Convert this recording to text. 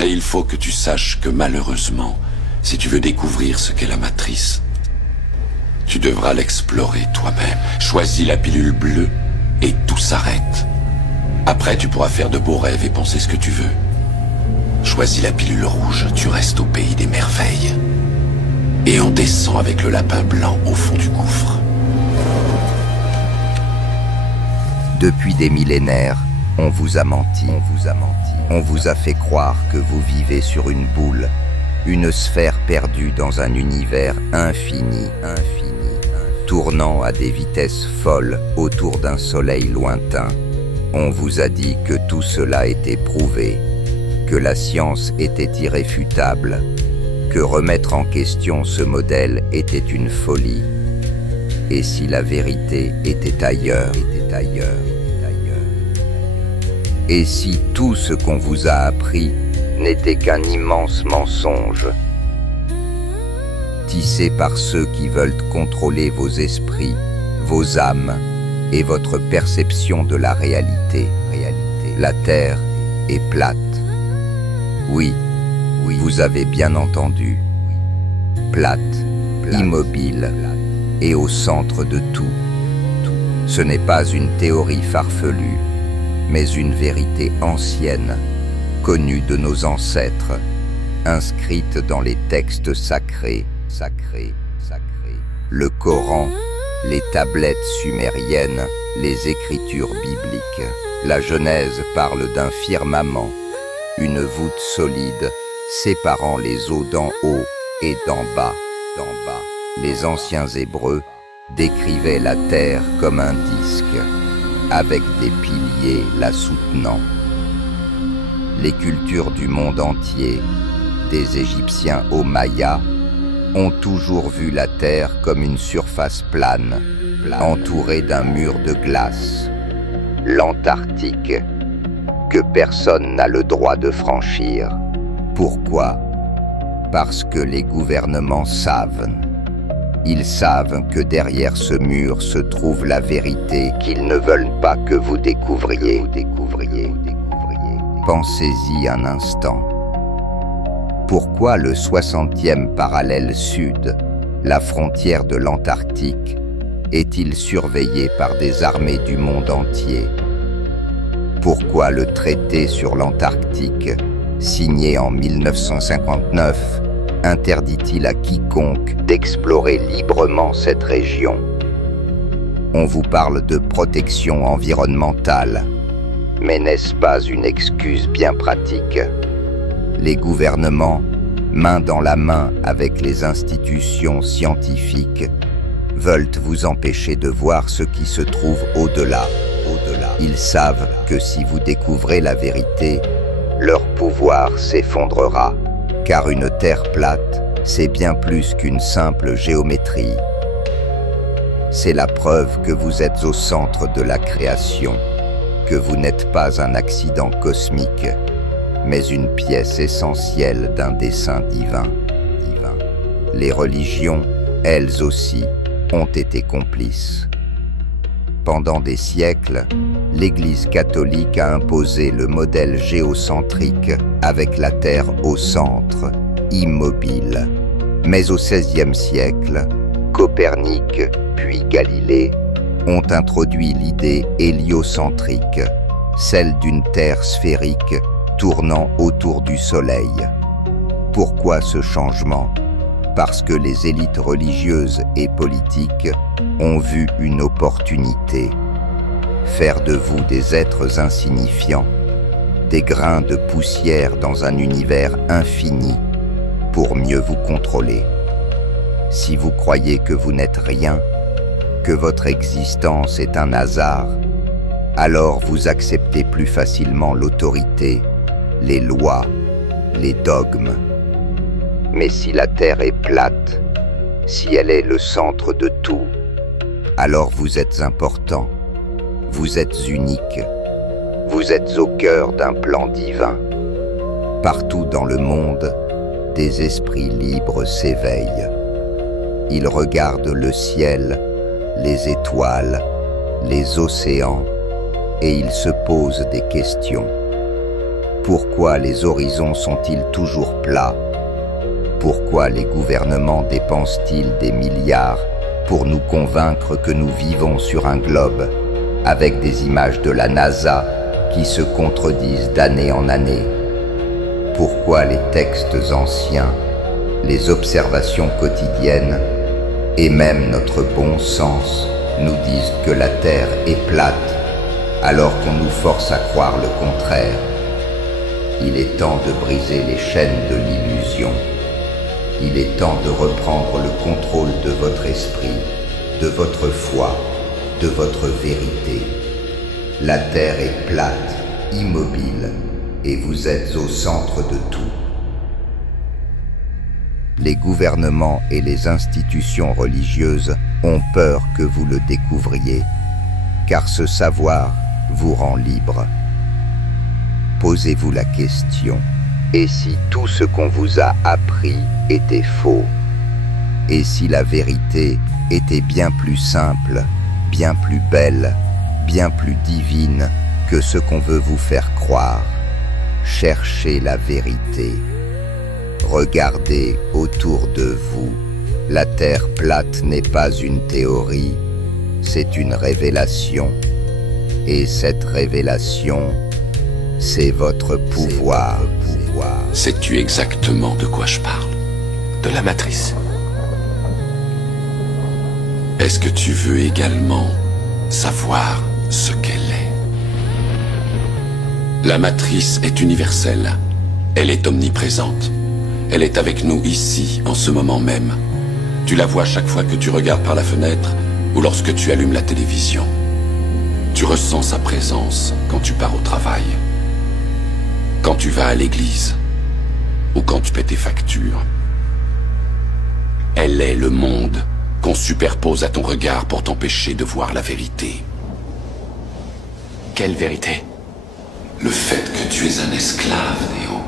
Et il faut que tu saches que malheureusement, si tu veux découvrir ce qu'est la matrice, tu devras l'explorer toi-même. Choisis la pilule bleue et tout s'arrête. Après, tu pourras faire de beaux rêves et penser ce que tu veux. Choisis la pilule rouge, tu restes au pays des merveilles. Et on descend avec le lapin blanc au fond du gouffre. Depuis des millénaires, on vous a menti. On vous a fait croire que vous vivez sur une boule, une sphère perdue dans un univers infini, tournant à des vitesses folles autour d'un soleil lointain. On vous a dit que tout cela était prouvé, que la science était irréfutable, que remettre en question ce modèle était une folie. Et si la vérité était ailleurs, Et si tout ce qu'on vous a appris n'était qu'un immense mensonge, tissé par ceux qui veulent contrôler vos esprits, vos âmes et votre perception de la réalité. La Terre est plate. Oui, vous avez bien entendu. Plate, immobile et au centre de tout. Ce n'est pas une théorie farfelue, mais une vérité ancienne, connue de nos ancêtres, inscrite dans les textes sacrés. Le Coran, les tablettes sumériennes, les écritures bibliques. La Genèse parle d'un firmament, une voûte solide séparant les eaux d'en haut et d'en bas. Les anciens Hébreux décrivaient la terre comme un disque, avec des piliers la soutenant. Les cultures du monde entier, des Égyptiens aux Mayas, ont toujours vu la terre comme une surface plane, entourée d'un mur de glace. L'Antarctique, que personne n'a le droit de franchir. Pourquoi? Parce que les gouvernements savent. Ils savent que derrière ce mur se trouve la vérité qu'ils ne veulent pas que vous découvriez. Pensez-y un instant. Pourquoi le 60e parallèle sud, la frontière de l'Antarctique, est-il surveillé par des armées du monde entier? Pourquoi le traité sur l'Antarctique, signé en 1959, interdit-il à quiconque d'explorer librement cette région? On vous parle de protection environnementale, mais n'est-ce pas une excuse bien pratique? Les gouvernements, main dans la main avec les institutions scientifiques, veulent vous empêcher de voir ce qui se trouve au-delà. Ils savent que si vous découvrez la vérité, leur pouvoir s'effondrera, car une terre plate, c'est bien plus qu'une simple géométrie. C'est la preuve que vous êtes au centre de la création, que vous n'êtes pas un accident cosmique, mais une pièce essentielle d'un dessein divin. Les religions, elles aussi, ont été complices. Pendant des siècles, l'Église catholique a imposé le modèle géocentrique avec la Terre au centre, immobile. Mais au XVIe siècle, Copernic, puis Galilée, ont introduit l'idée héliocentrique, celle d'une Terre sphérique tournant autour du Soleil. Pourquoi ce changement? Parce que les élites religieuses et politiques ont vu une opportunité. Faire de vous des êtres insignifiants, des grains de poussière dans un univers infini, pour mieux vous contrôler. Si vous croyez que vous n'êtes rien, que votre existence est un hasard, alors vous acceptez plus facilement l'autorité, les lois, les dogmes. Mais si la Terre est plate, si elle est le centre de tout, alors vous êtes important, vous êtes unique, vous êtes au cœur d'un plan divin. Partout dans le monde, des esprits libres s'éveillent. Ils regardent le ciel, les étoiles, les océans, et ils se posent des questions. Pourquoi les horizons sont-ils toujours plats? Pourquoi les gouvernements dépensent-ils des milliards pour nous convaincre que nous vivons sur un globe, avec des images de la NASA qui se contredisent d'année en année? Pourquoi les textes anciens, les observations quotidiennes et même notre bon sens nous disent que la Terre est plate, alors qu'on nous force à croire le contraire? Il est temps de briser les chaînes de l'illusion. Il est temps de reprendre le contrôle de votre esprit, de votre foi, de votre vérité. La Terre est plate, immobile, et vous êtes au centre de tout. Les gouvernements et les institutions religieuses ont peur que vous le découvriez, car ce savoir vous rend libre. Posez-vous la question, et si tout ce qu'on vous a appris était faux? Et si la vérité était bien plus simple, bien plus belle, bien plus divine que ce qu'on veut vous faire croire? Cherchez la vérité. Regardez autour de vous. La Terre plate n'est pas une théorie, c'est une révélation. Et cette révélation, c'est votre pouvoir. Sais-tu exactement de quoi je parle? De la matrice. Est-ce que tu veux également savoir ce qu'elle est? La matrice est universelle. Elle est omniprésente. Elle est avec nous ici, en ce moment même. Tu la vois chaque fois que tu regardes par la fenêtre ou lorsque tu allumes la télévision. Tu ressens sa présence quand tu pars au travail, quand tu vas à l'église ou quand tu paies tes factures. Elle est le monde qu'on superpose à ton regard pour t'empêcher de voir la vérité. Quelle vérité? Le fait que tu es un esclave, Néo.